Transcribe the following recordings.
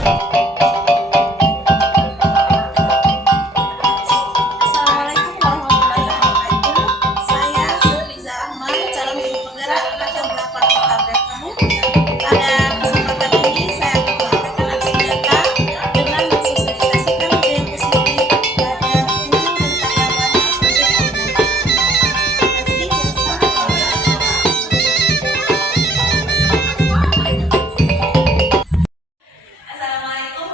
Assalamualaikum warahmatullahi wabarakatuh. Saya Suliza Ahmad, calon ibu penggerak Rakyat 8 Kota Depok. Pada kesempatan ini saya akan menyampaikan aksi nyata dengan mensosialisasikan ide positif pada guru dan karyawan SMP Koordinator. Terima kasih dan selamat melaksanakan. Assalamualaikum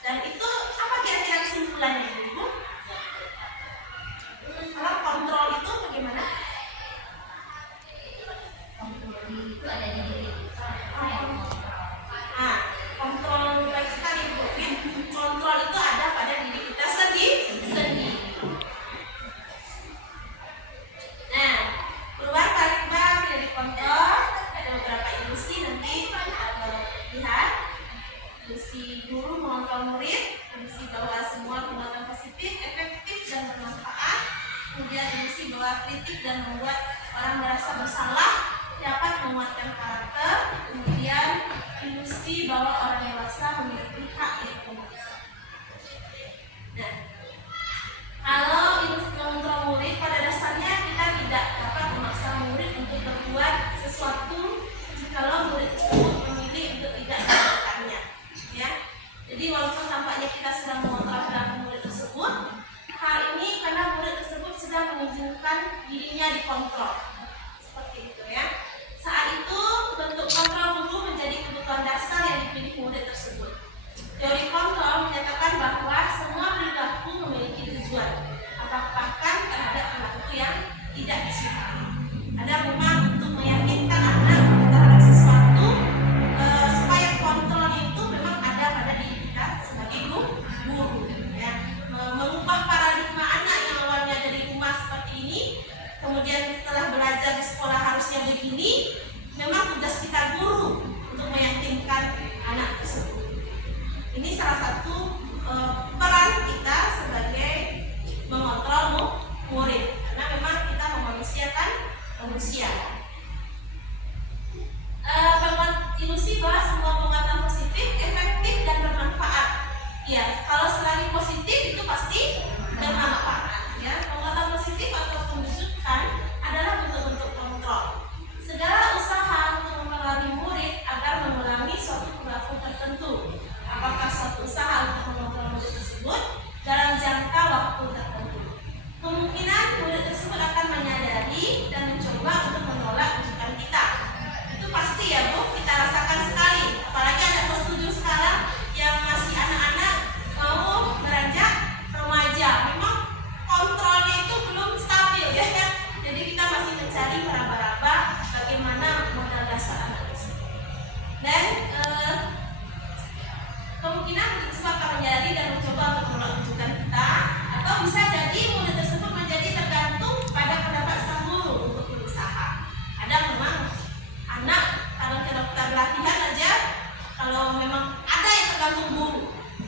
dan itu apa kira-kira kesimpulannya Ibu? Kalau kontrol itu bagaimana? Kontrol itu ada di diri kita. Kontrol baik sekali Bu. Kontrol itu ada pada diri kita sendiri. Nah, perubahan paradigma tidak dikontrol. Ada beberapa ilusi nanti lihat. Ilusi guru mengontrol murid, ilusi bahwa semua perbuatan positif, efektif dan bermanfaat. Kemudian ilusi bahwa kritik dan membuat orang merasa bersalah dapat menguatkan karakter. Kemudian ilusi bahwa orang dewasa memiliki hak yang memaksa. Nah, kalau ilusi mengontrol murid, pada dasarnya kita tidak dapat memaksa murid untuk berbuat sesuatu jikalau murid tersebut memilih untuk tidak melakukannya. Ya, jadi walaupun tampaknya kita sedang mengontrol perilaku murid tersebut, hal ini karena murid tersebut sedang mengizinkan dirinya dikontrol. Seperti itu ya. Saat itu bentuk kontrol guru menjadi kebutuhan dasar yang dipilih murid tersebut. Teori kontrol menyatakan bahwa semua perilaku memiliki tujuan, bahkan terhadap perilaku yang tidak disukai. Ada rumah untuk meyakinkan anak terhadap sesuatu supaya kontrolnya itu memang ada pada diri kita sebagai guru. Ya. Mengubah paradigma anak yang awalnya dari rumah seperti ini, kemudian setelah belajar di sekolah harusnya begini, memang tugas kita guru untuk meyakinkan anak tersebut. Ini salah satu peran kita sebagai mengontrol murid, karena memang kita memanusiakan manusia. Ilusi bahwa semua penguatan positif, efektif dan bermanfaat. Ya, kalau selagi positif itu pasti bermanfaat. Ya, penguatan positif atau pembujukan adalah bentuk-bentuk kontrol. Segala usaha untuk mempengaruhi murid agar mengulangi suatu perilaku tertentu. Apakah suatu usaha untuk mengontrol murid tersebut dalam jangka waktu tertentu? Kemungkinan murid tersebut akan menyadari dan mencoba untuk menolak rujukan kita. Itu pasti ya Bu, kita rasakan sekali. Apalagi ada pesetuju sekarang yang masih anak-anak mau beranjak remaja. Memang kontrolnya itu belum stabil ya. Jadi kita masih mencari meraba-raba bagaimana modal dasar anak tersebut. Dan kemungkinan murid tersebut akan menyadari dan mencoba untuk menolak rujukan kita, atau bisa jadi murid tersebut menjadi tergantung pada pendapat sang guru untuk berusaha. Ada memang anak kalau kita latihan aja, kalau memang ada yang tergantung guru,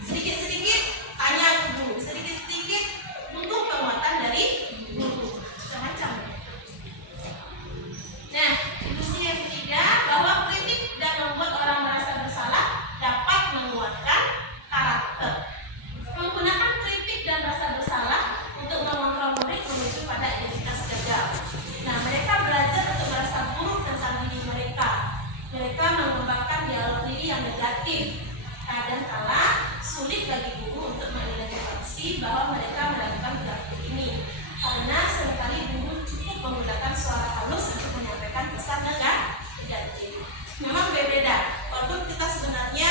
sedikit-sedikit tanya ke guru, sedikit-sedikit butuh penguatan dari guru, macam-macam. Nah, ilusi yang ketiga bahwa kritik dan membuat orang merasa bersalah dapat menguatkan karakter. Menggunakan kritik dan rasa bersalah untuk mengontrol murid menuju pada identitas gagal. Nah, mereka belajar untuk merasa buruk tentang diri mereka. Mereka mengembangkan dialog diri yang negatif. Kadang-kala sulit bagi guru untuk mengidentifikasi bahwa mereka melakukan perilaku ini, karena seringkali guru cukup menggunakan suara halus untuk menyampaikan pesan negatif. Memang berbeda. Walaupun kita sebenarnya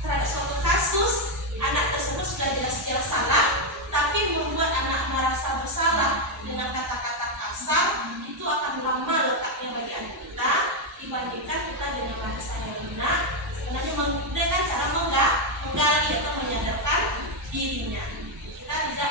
terhadap suatu kasus anak tersebut sudah jelas-jelas salah, tapi membuat anak merasa bersalah dengan kata-kata kasar itu akan lama letaknya bagi anak kita dibandingkan kita dengan bahasa yang lunak. Sebenarnya menggunakan cara menggali atau menyadarkan dirinya. Kita tidak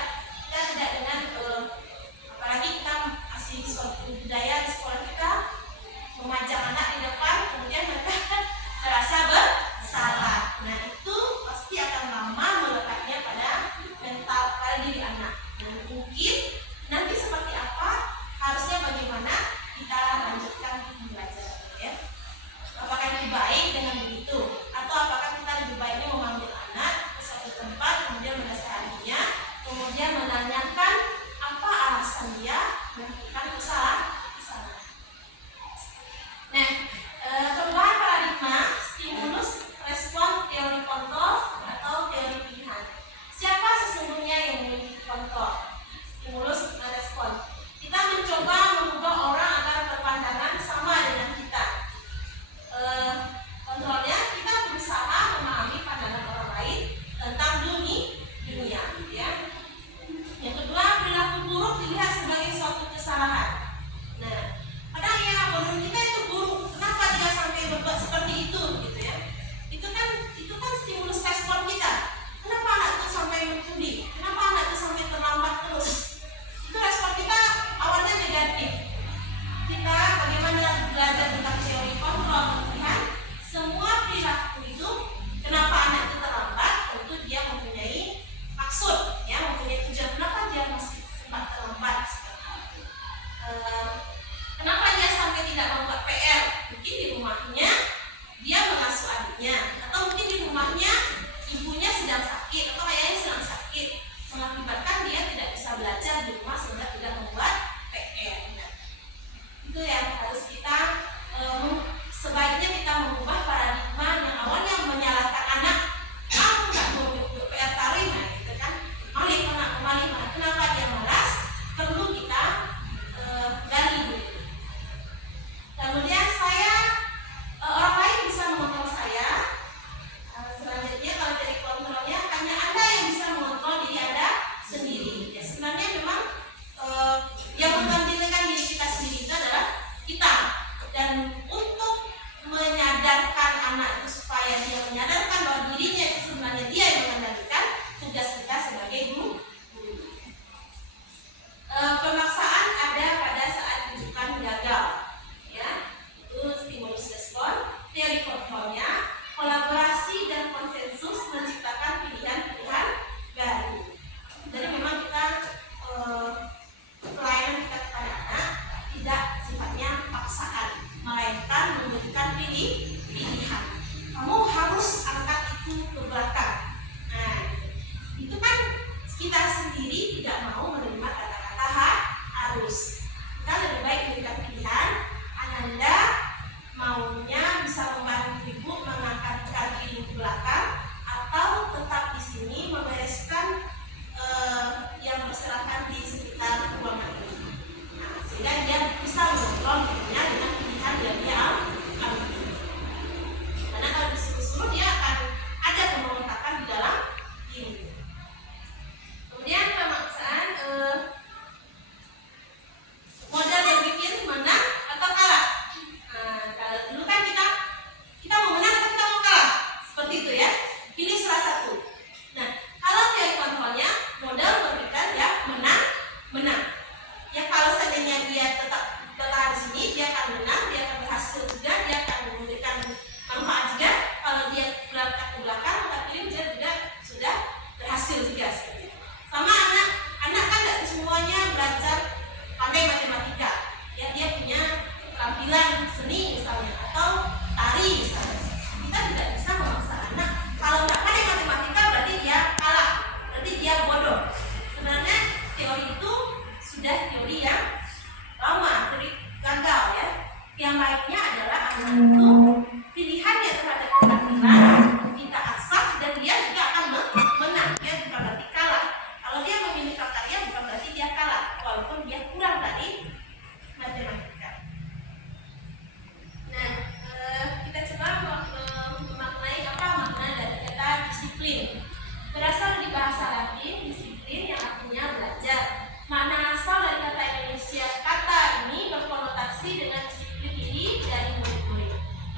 disiplin. Berasal dari bahasa Latin disiplin yang artinya belajar. Makna asal dari kata Indonesia kata ini berkonotasi dengan disiplin diri dari murid-murid.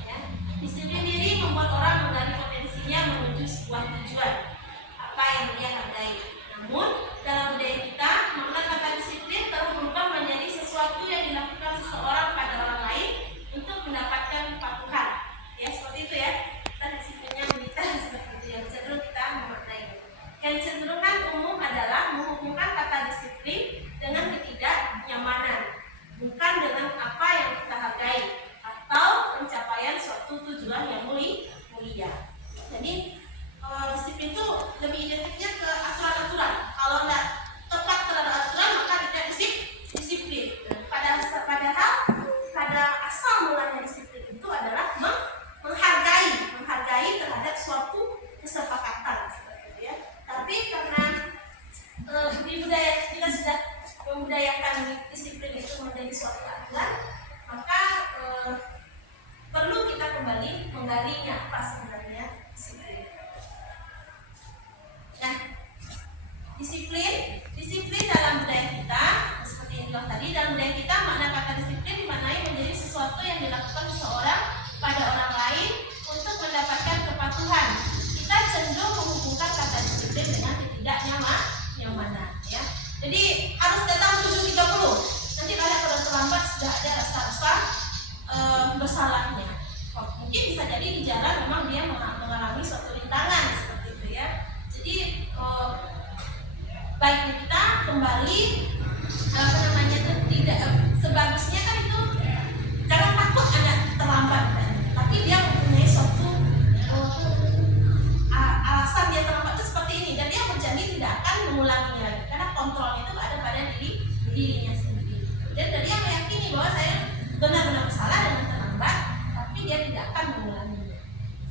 Ya. Disiplin diri membuat orang menggali potensinya menuju sebuah tujuan apa yang dia hargai. Namun dalam budaya kita makna kata disiplin telah berubah menjadi sesuatu yang dilakukan seseorang pada orang lain untuk mendapatkan kepatuhan. Ya seperti itu ya. Kita disiplinnya militer seperti itu yang cenderung kita memaknai. Yang cenderungan umum adalah menghubungkan kata disiplin dengan ketidaknyamanan, bukan dengan apa yang kita hargai atau pencapaian suatu tujuan yang mulia. Jadi disiplin itu lebih identiknya ke aturan-aturan. Kalau tidak tepat terhadap aturan maka tidak disiplin. Padahal pada asal mulanya disiplin itu adalah menghargai terhadap suatu kesepakatan seperti itu ya. Tapi karena di budaya kita sudah membudayakan disiplin itu menjadi suatu aturan, maka perlu kita kembali menggalinya apa sebenarnya disiplin. Nah, disiplin dalam budaya kita seperti yang bilang tadi, dalam budaya kita makna kata disiplin dimaknai menjadi sesuatu yang dilakukan seseorang pada orang lain untuk mendapatkan kepatuhan. Kita cenderung menghubungkan kata disiplin dengan ketidaknyamanan ya. Jadi harus datang 7.30. Nanti kalian kalau terlambat sudah ada rasa-rasa bersalahnya. Mungkin bisa jadi di jalan memang dia mengalami suatu rintangan seperti itu ya. Jadi baiknya kita kembali tidak sebagusnya kan itu jangan takut ada terlambat kan. Tapi dia mempunyai suatu alasan dia terlambat itu seperti ini dan dia berjanji tidak akan mengulanginya lagi karena kontrolnya itu ada pada dirinya sendiri. Dan dia meyakini bahwa saya benar-benar bersalah dengan terlambat, tapi dia tidak akan mengulanginya.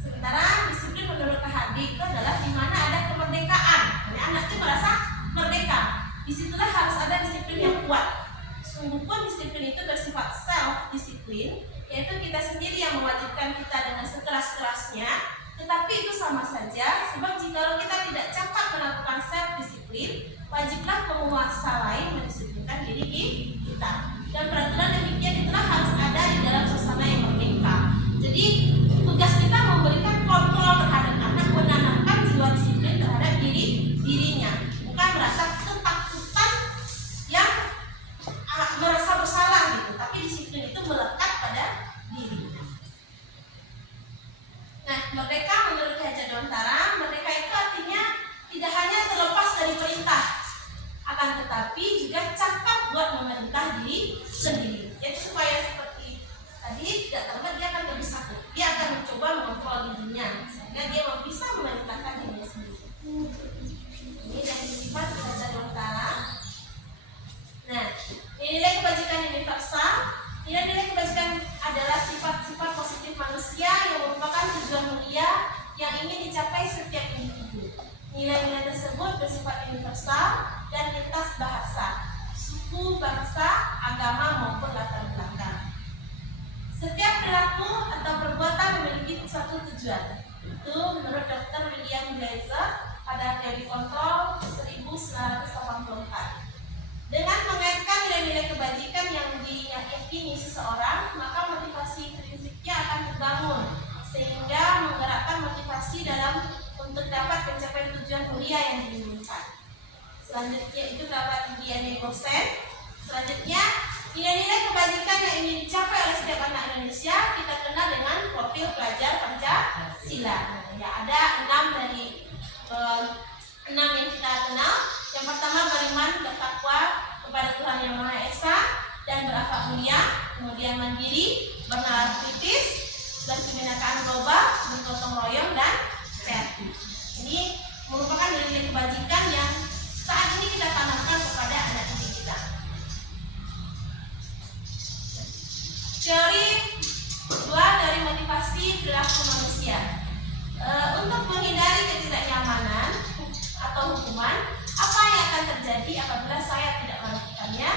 Sementara disiplin menurut KHD itu adalah di mana ada kemerdekaan. Anak itu merasa merdeka. Disitulah harus ada disiplin yang kuat. Sungguh pun disiplin itu bersifat self-disiplin, yaitu kita sendiri yang mewajibkan kita dengan sekeras-kerasnya. Tetapi itu sama saja, sebab jika kita tidak cepat melakukan self-disiplin, wajiblah penguasa lain mendisiplinkan diri kita. Dan peraturan demikian itulah harus ada di dalam suasana yang merdeka. Jadi tugas kita memberikan kontrol terhadap anak, menanamkan jiwa disiplin terhadap dirinya, bukan merasa ketakutan yang merasa bersalah gitu. Tapi disiplin itu melekat pada dirinya. Nah, merdeka menurut Ki Hajar Dewantara, merdeka itu artinya tidak hanya terlepas dari perintah, akan tetapi juga cepat buat memerintah diri sendiri. Jadi supaya seperti tadi tidak terlambat, dia akan lebih sakit. Dia akan mencoba mengontrol dirinya sehingga dia bisa memerintahkan dirinya sendiri. Ini dari sifat Ki Hajar Dewantara. Nah, nilai kebajikan universal. Nilai-nilai kebajikan adalah sifat-sifat positif manusia yang merupakan tujuan mulia yang ingin dicapai setiap individu. Nilai-nilai tersebut bersifat universal dan lintas bahasa, suku, bangsa, agama maupun latar belakang. Setiap perilaku atau perbuatan memiliki suatu tujuan. Itu menurut Dr. William Glasser pada teori kontrol 1984. Dengan mengaitkan nilai-nilai kebajikan yang diyakini seseorang, maka motivasi intrinsiknya akan terbangun sehingga menggerakkan motivasi dalam untuk dapat mencapai tujuan mulia yang diinginkan. Selanjutnya itu dapat Diane Gosen. Selanjutnya nilai-nilai kebajikan yang ingin dicapai oleh setiap anak Indonesia kita kenal dengan profil pelajar Pancasila. Ya, ada 6 yang kita kenal. Yang pertama beriman, bertakwa kepada Tuhan Yang Maha Esa dan berakhlak mulia, kemudian mandiri, bernalar kritis, berkebinekaan global, bergotong royong dan kreatif. Ini merupakan nilai-nilai kebajikan yang saat ini kita tanamkan kepada anak didik kita. Teori kedua dari motivasi perilaku manusia. Untuk menghindari ketidaknyamanan atau hukuman, apa yang akan terjadi apabila saya tidak melakukannya?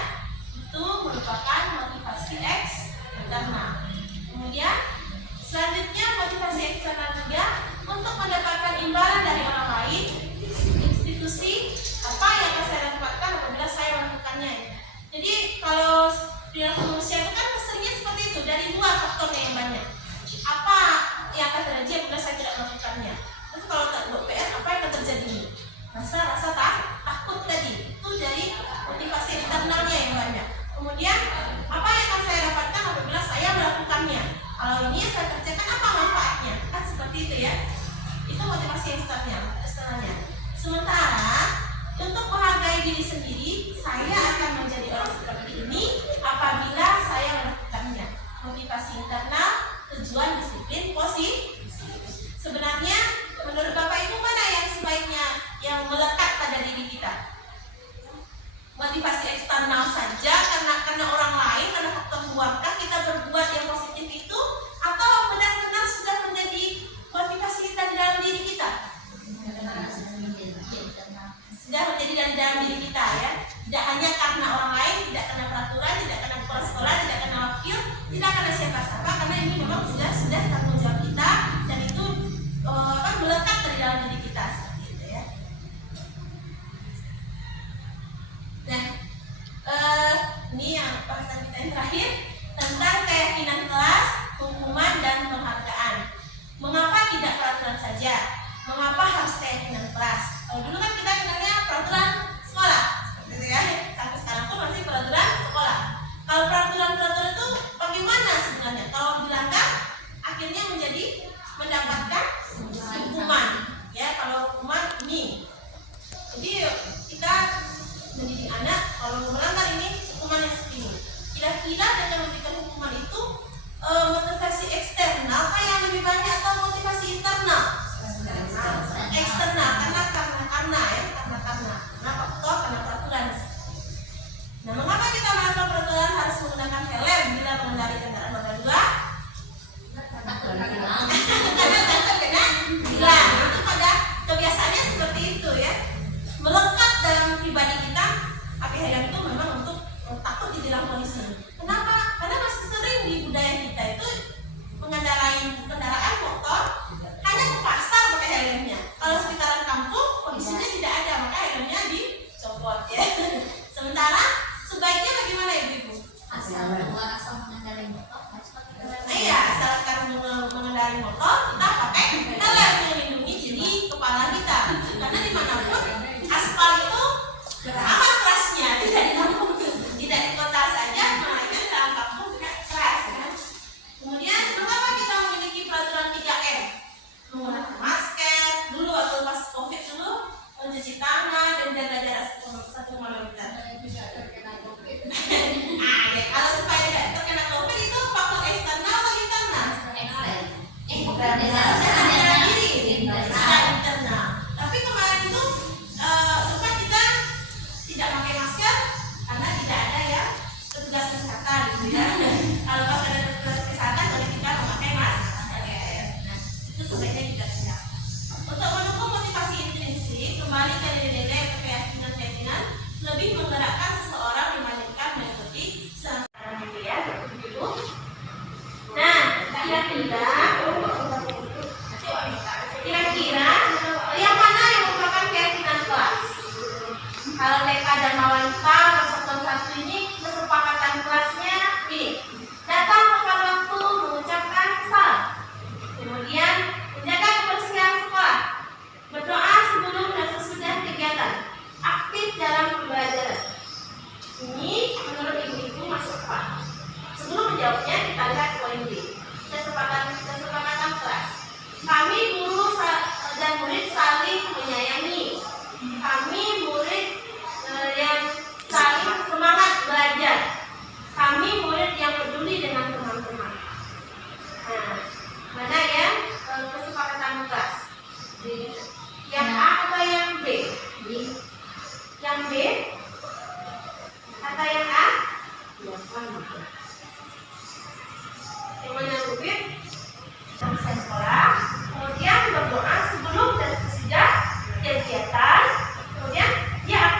Itu merupakan motivasi eksternal. Kemudian selanjutnya motivasi eksternal juga untuk mendapatkan imbalan dari orang lain. rekannya. Terus kalau tak buat PR, apa yang akan terjadi? Rasa takut tadi. Itu dari motivasi eksternalnya yang banyak. Kemudian apa yang akan saya dapatkan apabila saya melakukannya? Kalau ini saya kerjakan, apa manfaatnya? Kan seperti itu ya. Itu motivasi eksternalnya. Sementara untuk menghargai diri sendiri, saya akan menjadi orang seperti ini apabila saya melakukannya. Motivasi internal, tujuan, disiplin, positif. Sebenarnya menurut Bapak Ibu mana yang sebaiknya yang melekat pada diri kita? Motivasi eksternal saja karena orang lain, karena faktor keluarga kita berbuat yang positif itu, atau benar-benar sudah menjadi motivasi kita di dalam diri kita? Sudah menjadi dari dalam diri kita ya. Tidak hanya karena orang lain, tidak karena peraturan, tidak karena kepala sekolah, tidak karena wakil, tidak karena siapa-siapa, karena ini memang sudah tanggung jawab kita dan itu melekat dari dalam diri kita seperti itu ya. Nah, ini yang bahasan kita yang terakhir tentang keyakinan kelas, hukuman dan penghargaan. Mengapa tidak peraturan saja? Mengapa harus keyakinan kelas? Dulu kan kita kenalnya peraturan sekolah, gitu ya. Sampai sekarang pun masih peraturan sekolah. Kalau peraturan itu bagaimana sebenarnya? Kalau dilanggar, akhirnya mendapatkan hukuman. Ya, kalau hukuman ini. Jadi kita mendidik anak, kalau melanggar ini hukumannya segini. Kira-kira dengan memberikan hukuman itu motivasi eksternal yang lebih banyak atau motivasi internal? Eksternal, karena faktor, karena peraturan. Nah, mengapa kita melakukan peraturan harus menggunakan helm bila mengendarai kendaraan roda 2? Karena takut kena tilang. Itu pada kebiasaannya seperti itu ya. Melekat dalam pribadi kita, pakai helm itu memang untuk takut ditilang polisi. Kenapa? Karena masih sering di budaya kita itu mengendarai kendaraan motor hanya ke pasar pakai helmnya. Kalau sekitaran kampung kondisinya tidak ada, maka helmnya dicopot ya. Sementara sebaiknya bagaimana ibu-ibu? Asal mengendarai motor harus pakai helm. Iya, asalkan mengendarai motor kita pakai helm yang melindungi diri kepala kita. Karena dimanapun aspal itu sama kerasnya, tidak di kampung, tidak di kota saja, melainkan dalam kampung juga keras kan. Kemudian mengapa kita memiliki peraturan 3M? Menggunakan masker dulu waktu pas COVID dulu, mencuci tangan dan jaga jarak 1,5 meter. Kalau supaya tidak terkena COVID itu faktor eksternal atau internal? Internal. Tapi kemarin itu sempat kita tidak pakai masker karena tidak ada ya petugas kesehatan gitu ya. Kalau pas ada petugas kesehatan boleh kita memakai masker. Nah, itu sebaiknya kita tidak. Untuk mendukung motivasi intrinsik, kembali ke nilai-nilai atau keyakinan lebih menggerakkan seseorang dibandingkan mengikuti seorang gitu ya, begitu. Nah, kira-kira yang mana yang merupakan keyakinan kelas? Kalau TK dan Mawanita persatuan satu ini kesepakatan kelasnya ini. Datang tepat waktu, mengucapkan salam. Kemudian menjaga kebersihan sekolah. Berdoa sebelum dan sesudah kegiatan. Aktif dalam pembelajaran. Ini menurut ibu-ibu masuk apa? Sebelum menjawabnya kita lihat poin B. Kesepakatan kelas. Kami guru dan murid saling menyayangi. Kami murid yang saling semangat belajar. Kami murid yang peduli dengan teman-teman. Nah, mana yang kesepakatan kelas? Yang A atau yang B? Yang B atau yang A? Yang mana Rubin? Selesai sekolah, kemudian berdoa sebelum dan sesudah kegiatan, kemudian dia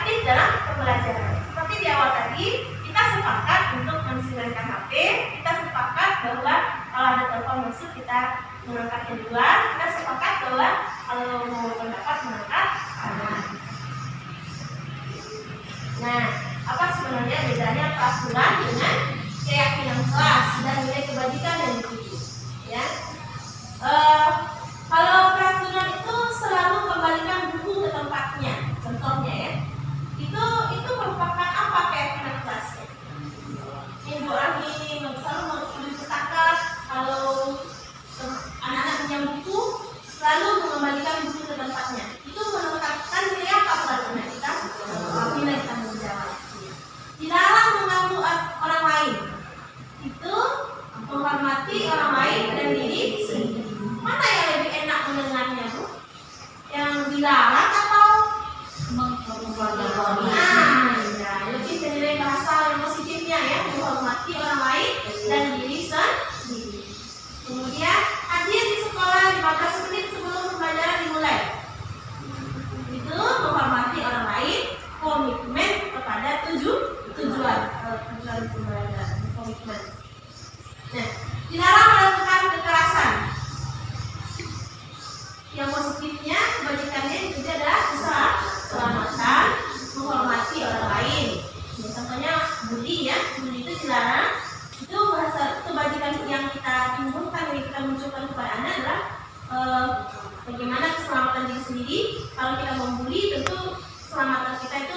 Kalau kita membuli tentu keselamatan kita itu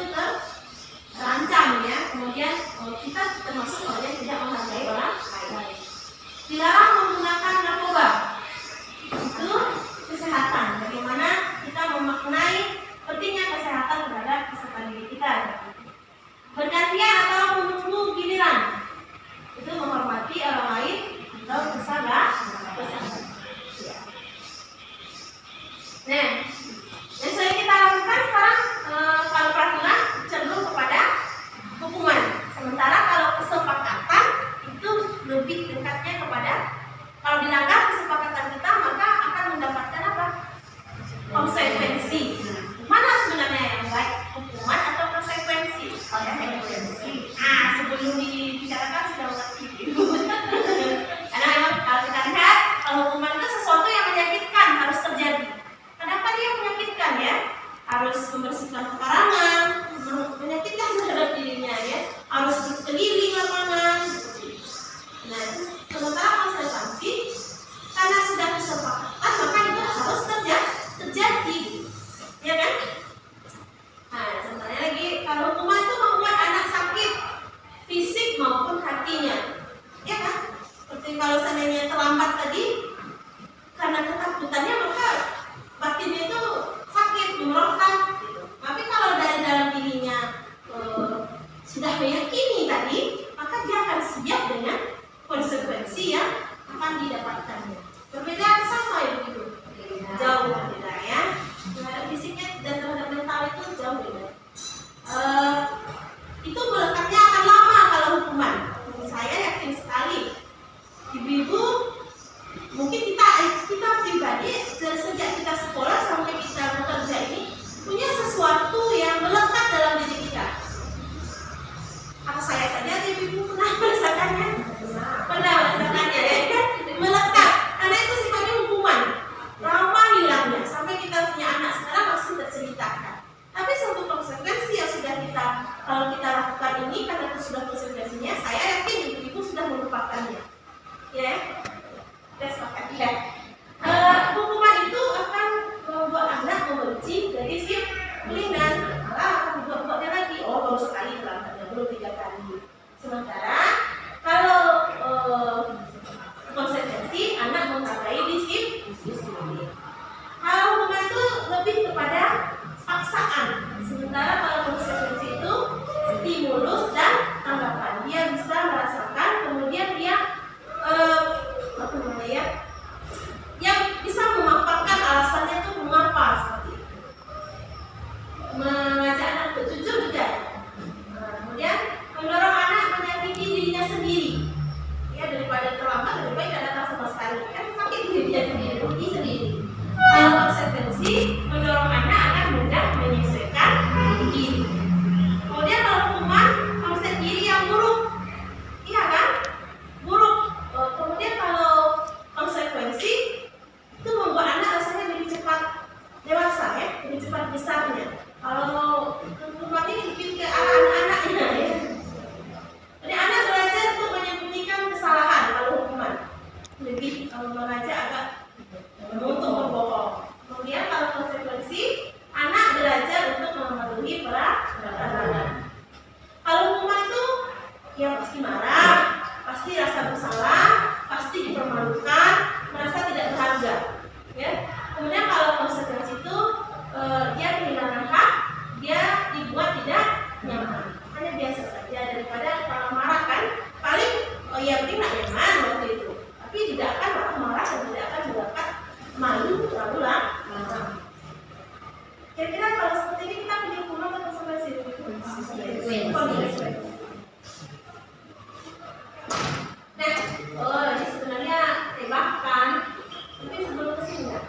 terancam ya. Kemudian kita termasuk orang yang tidak menghargai orang lain. Dilarang menggunakan narkoba. Itu kesehatan. Bagaimana kita memaknai pentingnya kesehatan terhadap peserta didik kita. Bergantian atau menunggu giliran. Itu menghormati orang lain atau bersahabat. Nah, yang sering kita lakukan sekarang kalau peraturan cenderung kepada hukuman. Sementara kalau kesepakatan itu lebih dekatnya kepada kalau dilanggar kesepakatan kita maka akan mendapatkan apa? Konsekuensi. Mana sebenarnya yang baik, hukuman atau konsekuensi? Konsekuensi. Sebelum dibicarakan sudah mengerti. Karena memang kalau kita lihat kalau hukuman itu sesuatu yang menyakitkan harus terjadi. Kenapa dia menyakitkan ya? Harus membersihkan pekarangan, menyakitkan terhadap dirinya ya. Harus berkeliling lapangan. Nah, sementara konsekuensi karena sudah kesepakatan maka itu harus terjadi, ya kan? Nah, sebenarnya lagi kalau hukuman itu membuat anak sakit fisik maupun hatinya, ya kan? Seperti kalau seandainya terlambat tadi karena ketakutannya maka batinnya itu sakit, memerlukan gitu. Tapi kalau dari dalam dirinya sudah meyakini tadi, maka dia akan siap dengan konsekuensi yang akan didapatkannya. Berbeda sama ya begitu? Jauh berbeda ya. Terhadap fisiknya dan terhadap mental itu jauh beda. Itu melekatnya akan lama kalau hukuman. Saya yakin sekali. Ibu-ibu mungkin kita pribadi sejak kita sekolah sampai kita bekerja ini punya sesuatu yang melekat dalam diri kita. Apa saya saja ibu pernah merasakannya? Pernah merasakannya ya? Melekat. Karena itu sifatnya hukuman. Lama hilangnya sampai kita punya anak sekarang masih terceritakan. Tapi suatu konsekuensi yang sudah kita kalau kita lakukan ini karena itu sudah konsekuensinya, saya yakin ibu-ibu sudah melupakannya. Ya, kita sepakat ya. Hukuman itu akan membuat anak membenci dari disiplinan. Akan membuatnya lagi. Baru sekali terlambatnya, belum 3 kali. Sementara kalau konsekuensi anak menghargai disiplin. Kalau hukuman itu lebih kepada paksaan. Sementara kalau konsekuensi itu stimulus dan tanggapan. Dia bisa merasakan, kemudian dia yang bisa memaparkan alasannya itu mengapa seperti itu. Mengajak anak untuk jujur juga. Kemudian mendorong anak menyakiti dirinya sendiri. Ya, daripada terlambat lebih baik tidak datang sama sekali. Kan sakit dirinya sendiri, rugi sendiri. Kalau konsekuensi mendorong anak akan mudah menyesuaikan diri. Kemudian kalau hukuman konsep diri yang buruk, iya kan? Buruk. Kemudian kalau konsekuensi itu membuat anak rasanya lebih cepat dewasa ya, lebih cepat besarnya. Kalau hukuman ini lebih ke arah anak-anaknya ya. Jadi anak belajar untuk menyembunyikan kesalahan kalau hukuman. Lebih mengajak agak untuk berbohong. Kemudian kalau konsekuensi anak belajar untuk memenuhi peraturan. Kalau hukuman itu ya pasti marah, pasti rasa bersalah, pasti dipermalukan, merasa tidak berharga. Ya. Kemudian kalau konsekuensi itu dia kehilangan hak, dia dibuat tidak nyaman. Hanya biasa saja daripada kalau marah kan paling ya penting tidak nyaman waktu itu. Tapi tidak akan marah dan tidak akan mendapat malu terlalu lama. Kira-kira kalau seperti ini kita punya hukuman atau konsekuensi? Nah, ini sebenarnya tebakan. Tapi sebelum kesini ya,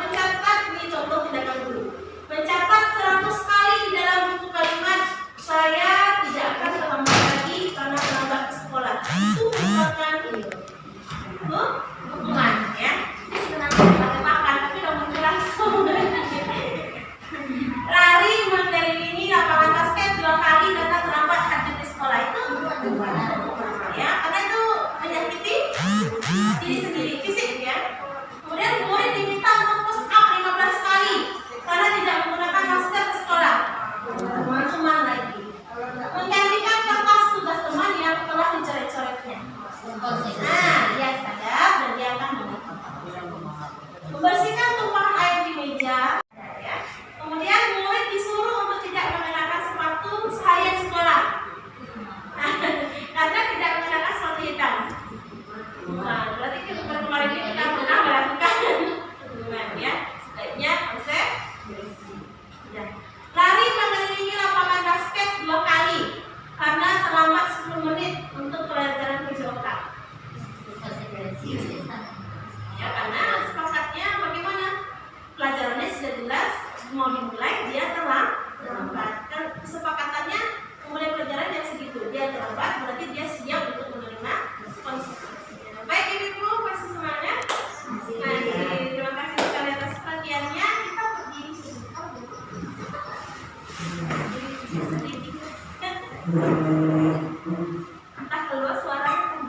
mencatat ini contoh tindakan dulu. Mencatat 100 kali di dalam buku kalimat saya tidak akan terlambat lagi karena terlambat ke sekolah. Itu merupakan hukuman ya. Ini sebenarnya tebakan tapi namun langsung. Lari mengelilingi lapangan basket 20 mau dimulai dia terlambat. Kan kesepakatannya memulai pelajaran yang segitu, dia terlambat berarti dia siap untuk menerima konsekuensinya. Baik ibu-ibu, masih semangat? Masih. Terima kasih sekali atas perhatiannya. Kita berdiri sebentar dulu. Entah keluar suaranya.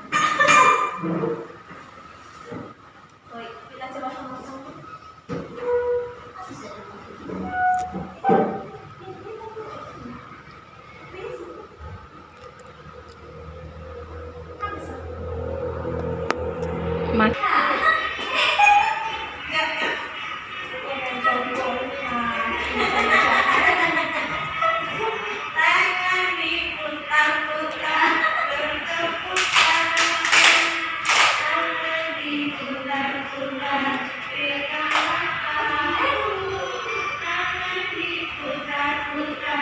Baik, kita coba sama-sama. Mas. Tangan diputar-putar, bertepuk tangan diputar-putar, pegang tangan diputar-putar,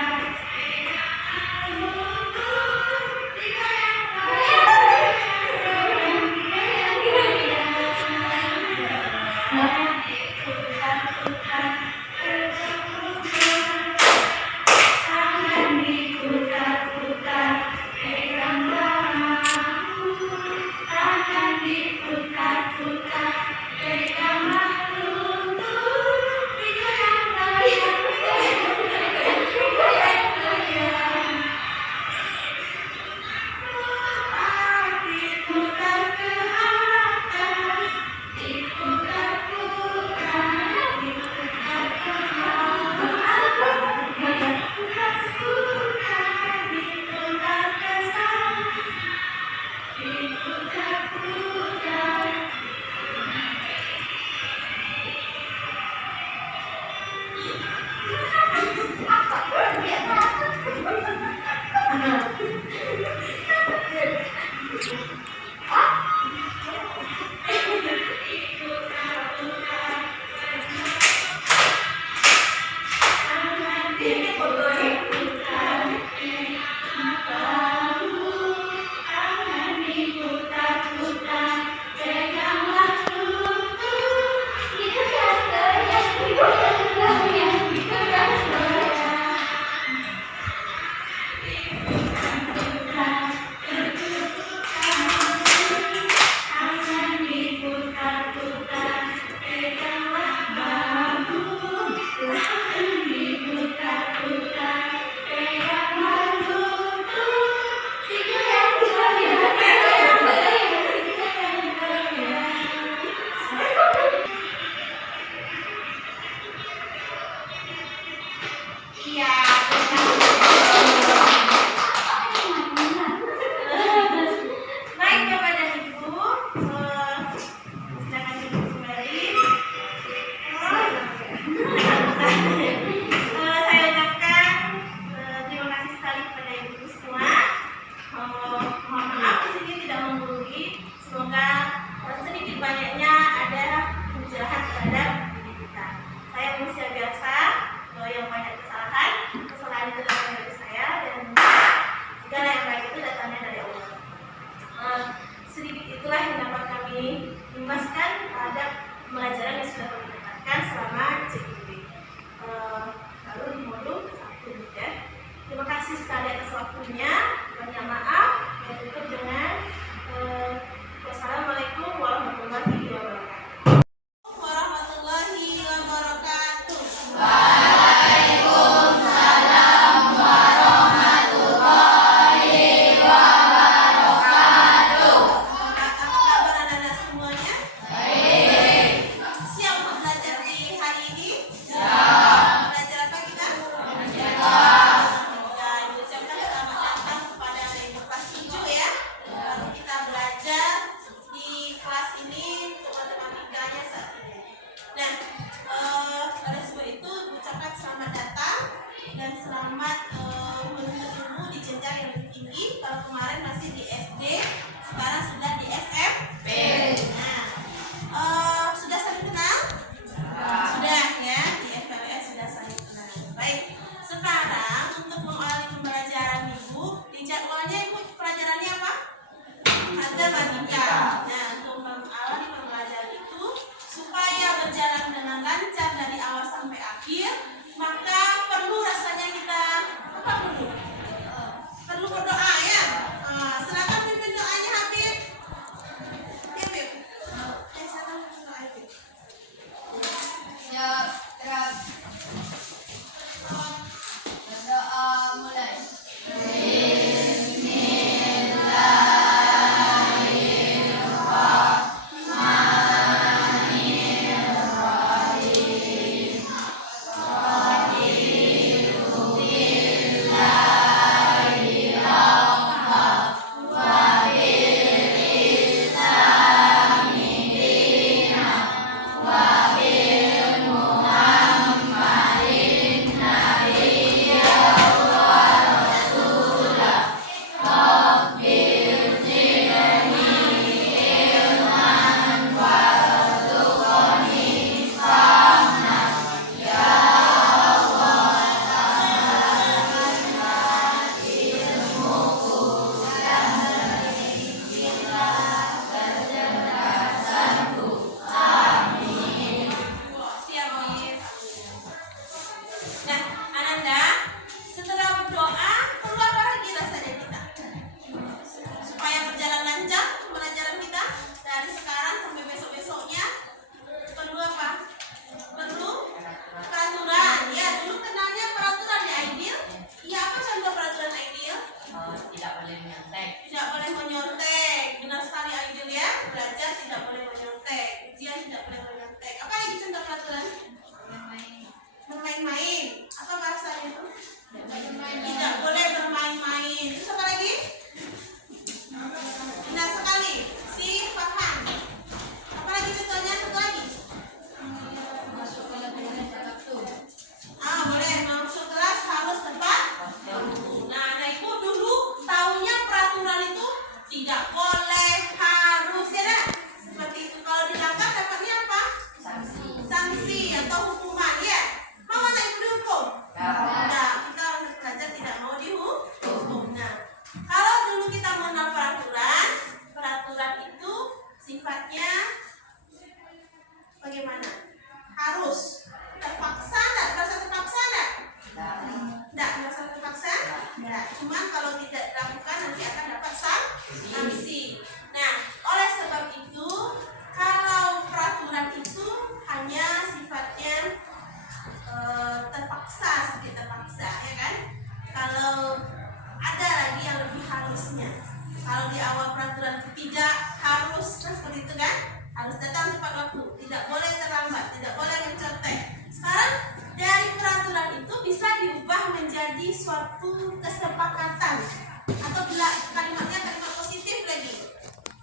menjadi suatu kesepakatan atau bila kalimatnya kalimat positif lagi,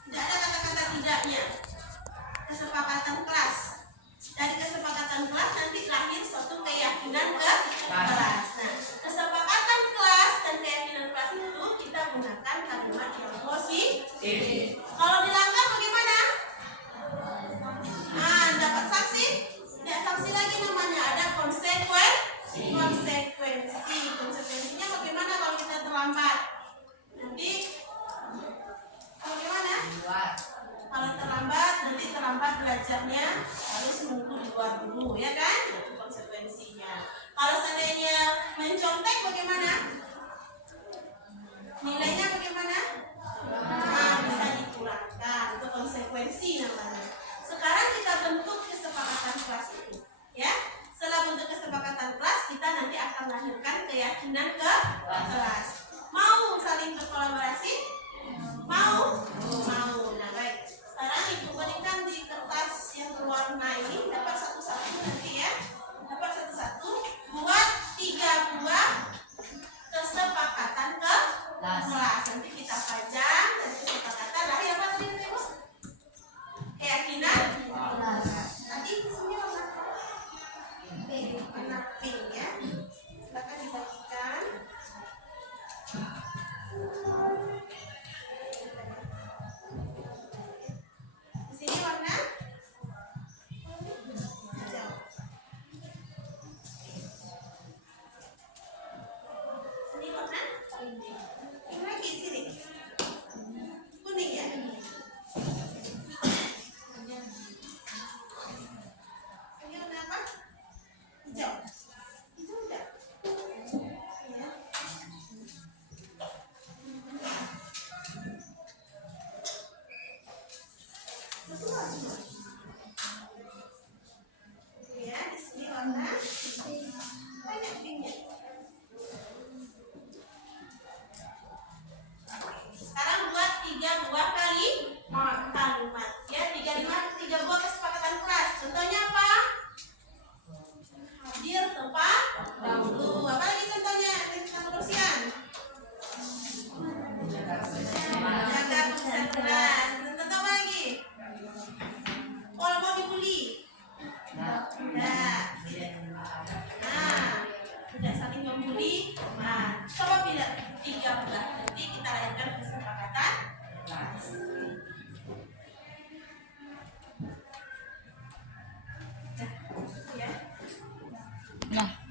tidak ada kata-kata tidaknya. Kesepakatan kelas, dari kesepakatan kelas nanti lahir suatu keyakinan ke kelas. Nah, kesepakatan kelas dan keyakinan kelas itu kita gunakan kalimat yang positif. Kalau dilanggar bagaimana? Nah, dapat sanksi. Tidak sanksi lagi namanya, ada konsekuensi. Konsekuensinya bagaimana kalau kita terlambat? Nanti bagaimana? Kalau terlambat, nanti terlambat belajarnya, harus nunggu di luar dulu, ya kan? Itu konsekuensinya. Kalau seandainya mencontek bagaimana? Nilainya bagaimana? Nah, bisa dikurangkan. Itu konsekuensi namanya. Sekarang kita bentuk kesepakatan kelas itu, ya. Setelah bentuk kesepakatan kelas, kita nanti akan lahirkan keyakinan ke kelas. Mau saling berkolaborasi? Mau? Mau. Nah, baik. Sekarang ibu berikan di kertas yang berwarna ini, dapat satu-satu nanti ya. Dapat satu-satu. Buat 3 buah kesepakatan ke kelas. Nanti kita pajang dari kesepakatan. Lahir apa tadi ibu? Keyakinan kelas. Nanti isinya warna pink ya. Silakan dibagikan. Di sini warna hijau. Sini warna ini lagi di sini. Kuning ya. Ini warna apa? Hijau. Hijau enggak? Ya. Ya, di sini warna banyak pinknya. Sekarang buat 3 buah kalimat. Ya, 3 buah kesepakatan kelas. Contohnya apa? Hadir tepat waktu. Apa lagi contohnya? Tentang kebersihan. Jaga kebersihan kelas. Contoh apa lagi? Kalau mau dibully. Tidak. Nah, tidak saling membuli. Nah, coba pilih 3 buah. Nanti kita lahirkan kesepakatan kelas. Ya. Nah.